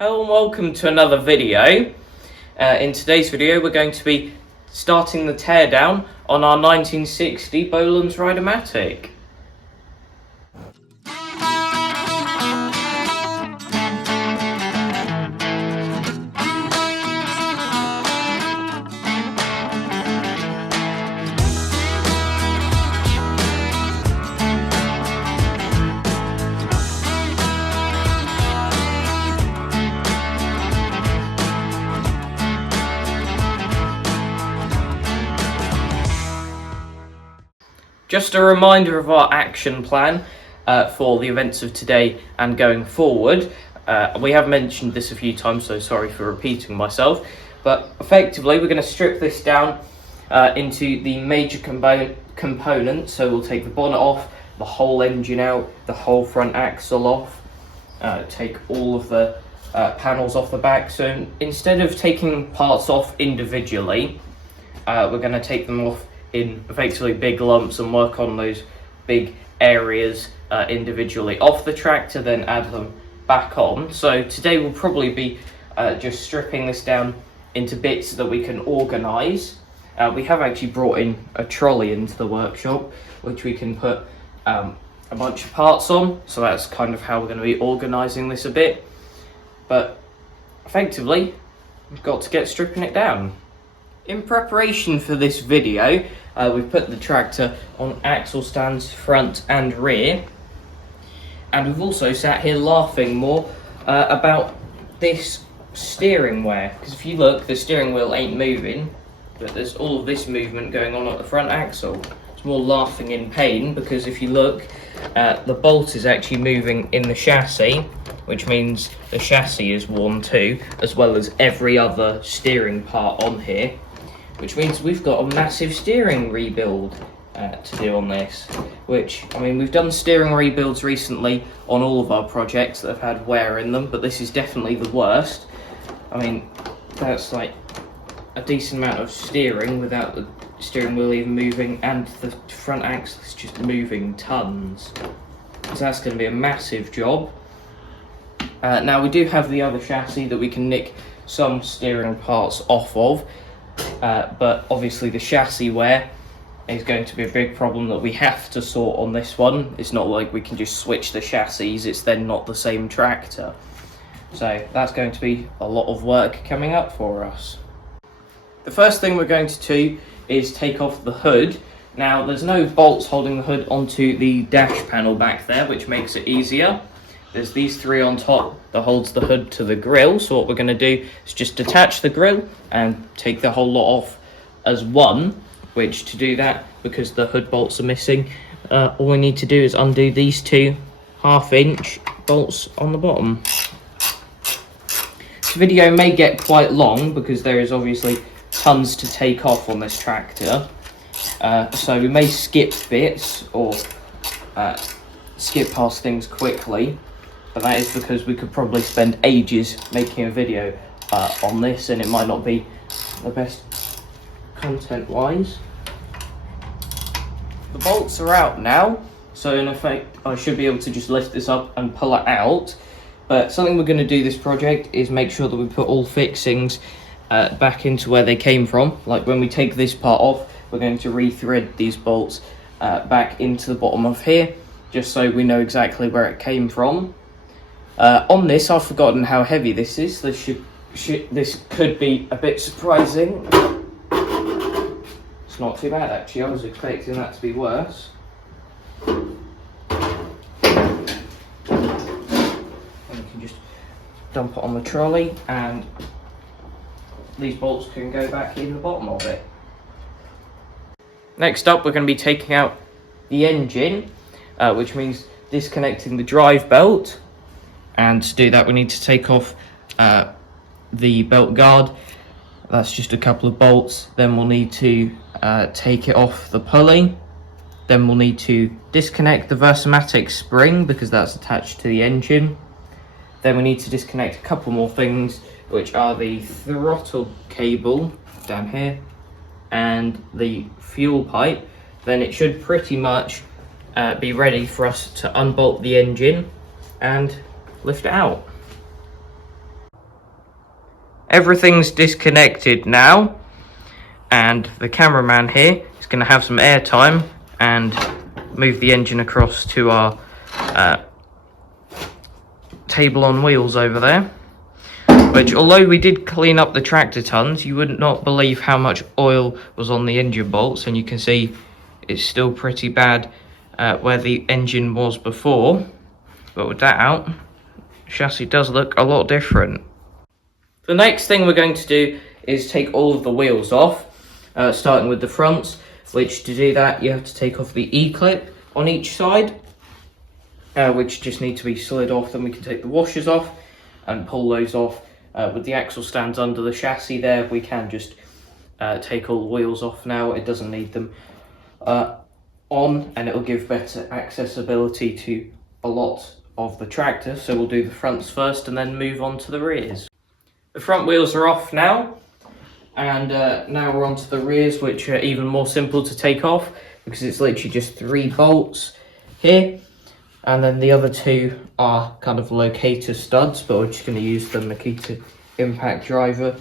Hello and welcome to another video. In today's video we're going to be starting the teardown on our 1960 Bolens Ride-a-matic. Just a reminder of our action plan for the events of today and going forward. We have mentioned this a few times, so sorry for repeating myself, but effectively we're going to strip this down into the major components. So we'll take the bonnet off, the whole engine out, the whole front axle off, take all of the panels off the back. So instead of taking parts off individually, we're going to take them off in effectively big lumps and work on those big areas individually off the tractor, then add them back on. So today we'll probably be just stripping this down into bits that we can organise. We have actually brought in a trolley into the workshop which we can put a bunch of parts on, so that's kind of how we're going to be organising this a bit. But effectively we've got to get stripping it down. In preparation for this video, we've put the tractor on axle stands front and rear, and we've also sat here laughing more about this steering wear, because if you look, the steering wheel ain't moving, but there's all of this movement going on at the front axle. It's more laughing in pain, because if you look, the bolt is actually moving in the chassis, which means the chassis is worn too, as well as every other steering part on here, which means we've got a massive steering rebuild to do on this. Which, I mean, we've done steering rebuilds recently on all of our projects that have had wear in them, but this is definitely the worst. I mean, that's like a decent amount of steering without the steering wheel even moving, and the front axle is just moving tons. So that's going to be a massive job. Now we do have the other chassis that we can nick some steering parts off of, but obviously the chassis wear is going to be a big problem that we have to sort on this one. It's not like we can just switch the chassis, it's then not the same tractor. So that's going to be a lot of work coming up for us. The first thing we're going to do is take off the hood. Now there's no bolts holding the hood onto the dash panel back there, which makes it easier. There's these three on top that holds the hood to the grille, so what we're going to do is just detach the grille and take the whole lot off as one, which to do that, because the hood bolts are missing, all we need to do is undo these two 1/2" bolts on the bottom. This video may get quite long because there is obviously tons to take off on this tractor, so we may skip bits or skip past things quickly. But that is because we could probably spend ages making a video on this, and it might not be the best content-wise. The bolts are out now, so in effect I should be able to just lift this up and pull it out. But something we're going to do this project is make sure that we put all fixings back into where they came from. Like when we take this part off, we're going to re-thread these bolts back into the bottom of here, just so we know exactly where it came from. On this, I've forgotten how heavy this is. This could be a bit surprising. It's not too bad actually. I was expecting that to be worse. And you can just dump it on the trolley, and these bolts can go back in the bottom of it. Next up, we're going to be taking out the engine, which means disconnecting the drive belt. And to do that, we need to take off the belt guard. That's just a couple of bolts. Then we'll need to take it off the pulley. Then we'll need to disconnect the Rideamatic spring because that's attached to the engine. Then we need to disconnect a couple more things, which are the throttle cable down here and the fuel pipe. Then it should pretty much be ready for us to unbolt the engine and lift it out. everything's disconnected now, and the cameraman here is going to have some air time and move the engine across to our table on wheels over there, which, although we did clean up the tractor tons, you would not believe how much oil was on the engine bolts, and you can see it's still pretty bad where the engine was before, but with that out, the chassis does look a lot different. The next thing we're going to do is take all of the wheels off, starting with the fronts, which to do that you have to take off the E-clip on each side, which just need to be slid off. Then we can take the washers off and pull those off. With the axle stands under the chassis there, we can just take all the wheels off now. It doesn't need them on, and it will give better accessibility to a lot of the tractor. So we'll do the fronts first and then move on to the rears. The front wheels are off now, and now we're on to the rears, which are even more simple to take off because it's literally just 3 bolts here, and then the other 2 are kind of locator studs, but we're just going to use the Makita impact driver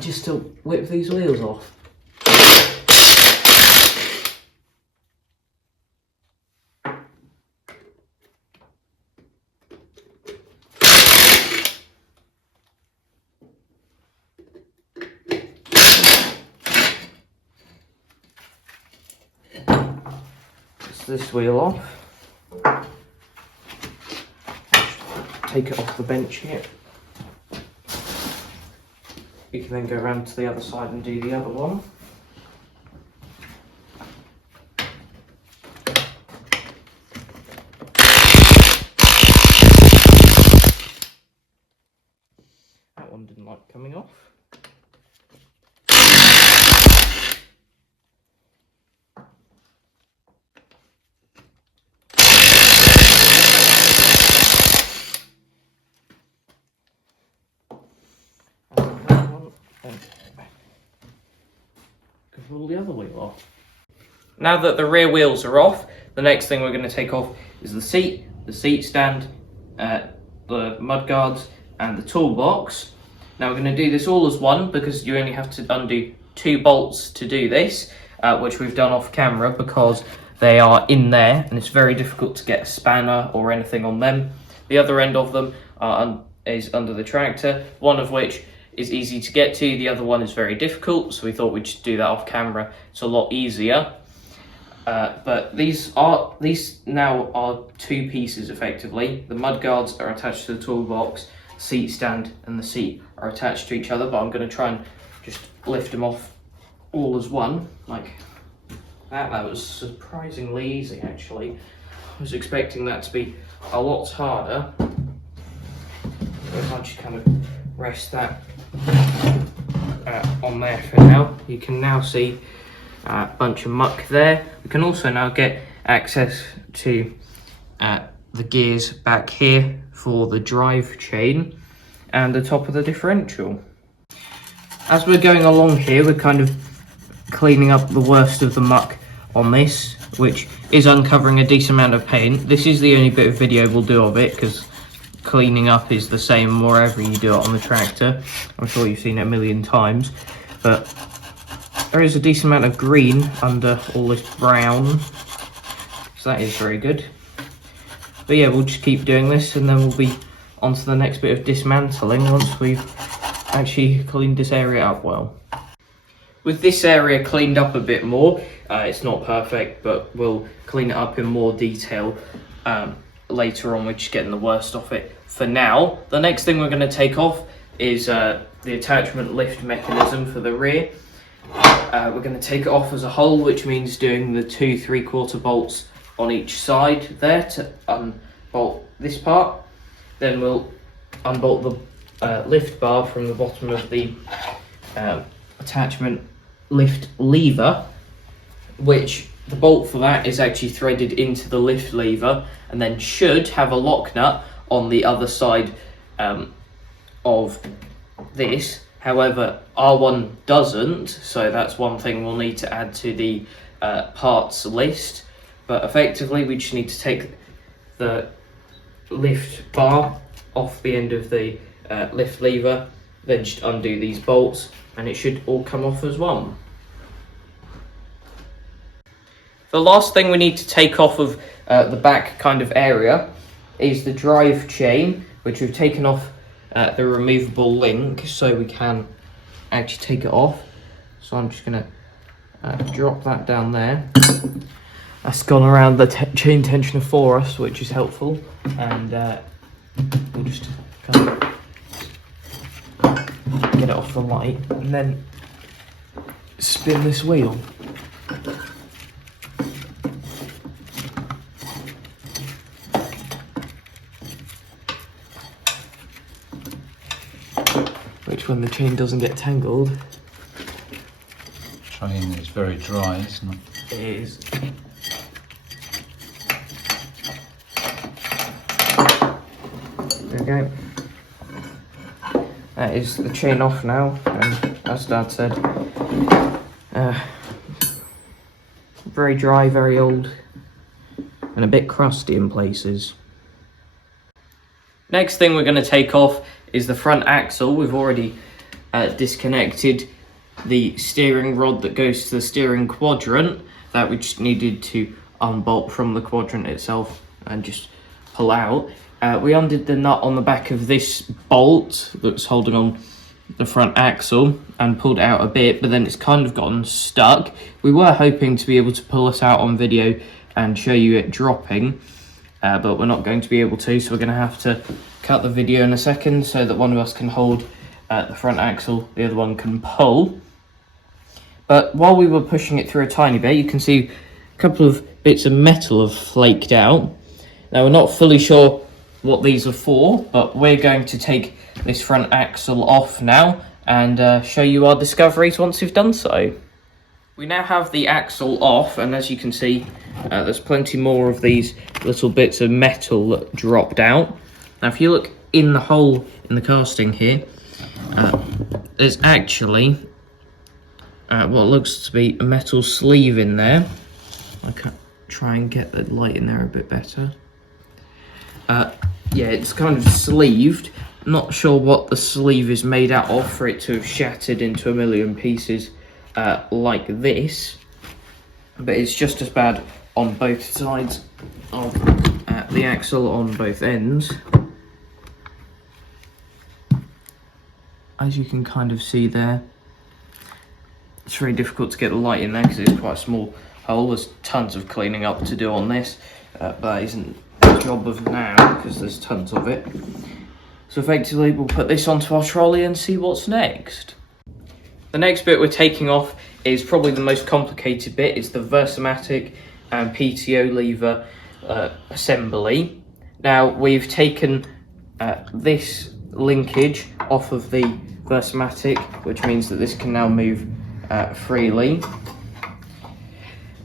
just to whip these wheels off. This wheel off, take it off the bench here. You can then go around to the other side and do the other one. That one didn't like coming off. Pull the other wheel off. Now that the rear wheels are off, the next thing we're going to take off is the seat stand, the mud guards and the toolbox. Now we're going to do this all as one because you only have to undo 2 bolts to do this, which we've done off camera because they are in there and it's very difficult to get a spanner or anything on them. The other end of them is under the tractor, one of which is easy to get to, the other one is very difficult, so we thought we'd just do that off camera. It's a lot easier. But these now are 2 pieces effectively. The mud guards are attached to the toolbox, seat stand and the seat are attached to each other, but I'm going to try and just lift them off all as one, like that. That was surprisingly easy actually. I was expecting that to be a lot harder. If I just kind of rest that on there for now. You can now see a bunch of muck there. We can also now get access to the gears back here for the drive chain and the top of the differential. As we're going along here, we're kind of cleaning up the worst of the muck on this, which is uncovering a decent amount of paint. This is the only bit of video we'll do of it because cleaning up is the same wherever you do it on the tractor. I'm sure you've seen it a million times, but there is a decent amount of green under all this brown, so that is very good. But yeah, we'll just keep doing this and then we'll be on to the next bit of dismantling once we've actually cleaned this area up well. With this area cleaned up a bit more, it's not perfect, but we'll clean it up in more detail later on. We're just getting the worst off it for now. The next thing we're going to take off is the attachment lift mechanism for the rear. We're going to take it off as a whole, which means doing the 2 3/4 bolts on each side there to unbolt this part. Then we'll unbolt the lift bar from the bottom of the attachment lift lever, which the bolt for that is actually threaded into the lift lever and then should have a lock nut on the other side of this. However, our one doesn't, so that's one thing we'll need to add to the parts list. But effectively, we just need to take the lift bar off the end of the lift lever then just undo these bolts and it should all come off as one. The last thing we need to take off of the back kind of area is the drive chain, which we've taken off the removable link so we can actually take it off. So I'm just going to drop that down there. That's gone around the chain tensioner for us, which is helpful, and we'll just kind of get it off the light and then spin this wheel. Which, when the chain doesn't get tangled, train is very dry, isn't it? it is. There we go. That is the chain off now, and as Dad said, very dry, very old, and a bit crusty in places. Next thing we're going to take off is the front axle. We've already disconnected the steering rod that goes to the steering quadrant, that we just needed to unbolt from the quadrant itself and just pull out. We undid the nut on the back of this bolt that's holding on the front axle and pulled it out a bit, but then it's kind of gotten stuck. We were hoping to be able to pull this out on video and show you it dropping, but we're not going to be able to, so we're going to have to cut the video in a second so that one of us can hold the front axle, the other one can pull. But while we were pushing it through a tiny bit, you can see a couple of bits of metal have flaked out. Now, we're not fully sure what these are for, but we're going to take this front axle off now and show you our discoveries once we've done so. We now have the axle off, and as you can see, there's plenty more of these little bits of metal that dropped out. Now, if you look in the hole in the casting here, there's actually what looks to be a metal sleeve in there. I can try and get the light in there a bit better. Yeah, it's kind of sleeved. Not sure what the sleeve is made out of for it to have shattered into a million pieces like this, but it's just as bad on both sides of the axle on both ends. As you can kind of see there, it's very difficult to get the light in there because it's quite a small hole. There's tons of cleaning up to do on this, but that isn't the job of now because there's tons of it. So effectively we'll put this onto our trolley and see what's next. The next bit we're taking off is probably the most complicated bit. It's the Rideamatic and PTO lever assembly. Now, we've taken this linkage off of the Rideamatic, which means that this can now move freely.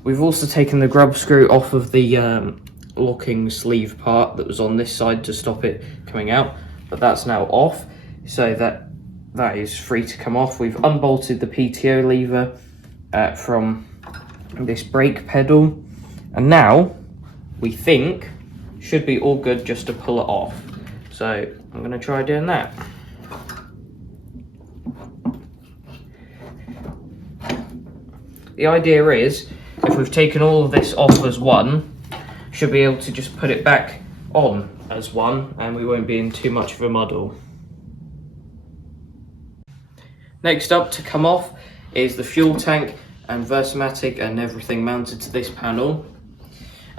We've also taken the grub screw off of the locking sleeve part that was on this side to stop it coming out, but that's now off, so that is free to come off. We've unbolted the PTO lever from this brake pedal, and now we think should be all good just to pull it off. So I'm going to try doing that. The idea is, if we've taken all of this off as one, should be able to just put it back on as one, and we won't be in too much of a muddle. Next up to come off is the fuel tank and Rideamatic and everything mounted to this panel.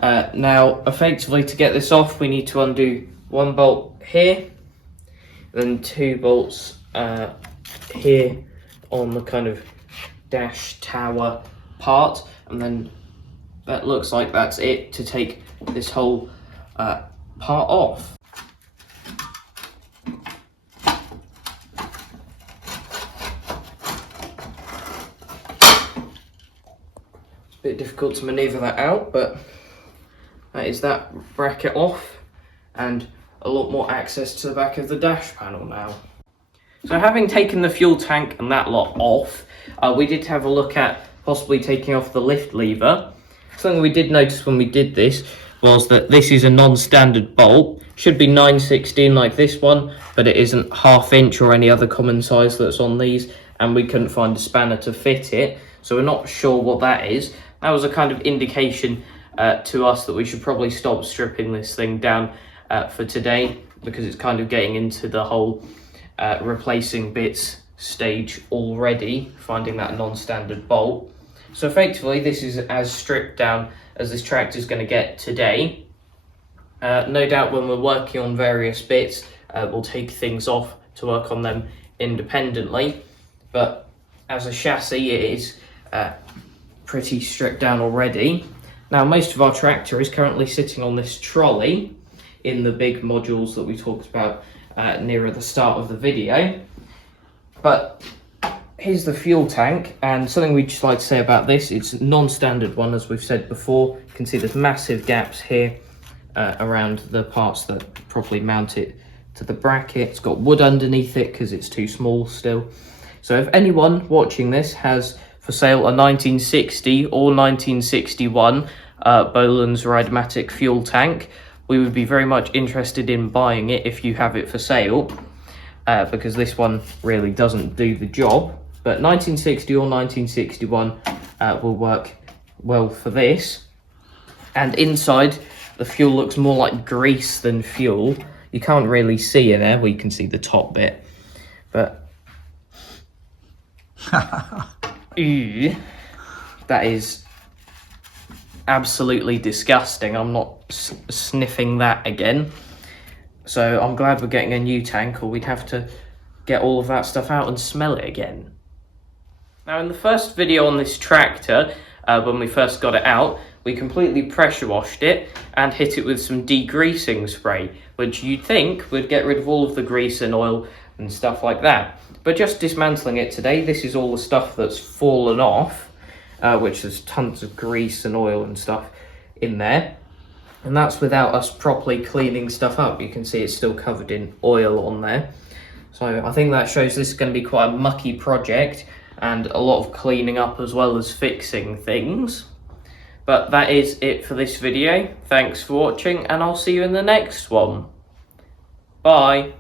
Now, effectively, to get this off, we need to undo one bolt here, then two bolts here on the kind of dash tower part, and then that looks like that's it to take this whole part off. It's a bit difficult to manoeuvre that out, but that is that bracket off, and a lot more access to the back of the dash panel now. So having taken the fuel tank and that lot off, we did have a look at possibly taking off the lift lever. Something we did notice when we did this was that this is a non-standard bolt, Should be 9/16 like this one, but it isn't 1/2 inch or any other common size that's on these, and we couldn't find a spanner to fit it, so we're not sure what that is. That was a kind of indication to us that we should probably stop stripping this thing down for today, because it's kind of getting into the whole replacing bits stage already, finding that non-standard bolt. So effectively this is as stripped down as this tractor is going to get today. No doubt when we're working on various bits, we'll take things off to work on them independently, but as a chassis it is pretty stripped down already. Now most of our tractor is currently sitting on this trolley in the big modules that we talked about nearer the start of the video. But here's the fuel tank, and something we'd just like to say about this, it's a non-standard one, as we've said before. You can see there's massive gaps here around the parts that properly mount it to the bracket. It's got wood underneath it because it's too small still. So if anyone watching this has for sale a 1960 or 1961 Bolens Ride-a-matic fuel tank, we would be very much interested in buying it if you have it for sale, because this one really doesn't do the job. But 1960 or 1961 will work well for this. And inside, the fuel looks more like grease than fuel. You can't really see in there, we can see the top bit, but ew, that is absolutely disgusting. I'm not sniffing that again. So I'm glad we're getting a new tank, or we'd have to get all of that stuff out and smell it again. Now in the first video on this tractor, when we first got it out, we completely pressure washed it and hit it with some degreasing spray, which you'd think would get rid of all of the grease and oil and stuff like that. But just dismantling it today, this is all the stuff that's fallen off, which there's tons of grease and oil and stuff in there. And that's without us properly cleaning stuff up. You can see it's still covered in oil on there. So I think that shows this is going to be quite a mucky project and a lot of cleaning up as well as fixing things. But that is it for this video. Thanks for watching, and I'll see you in the next one. Bye.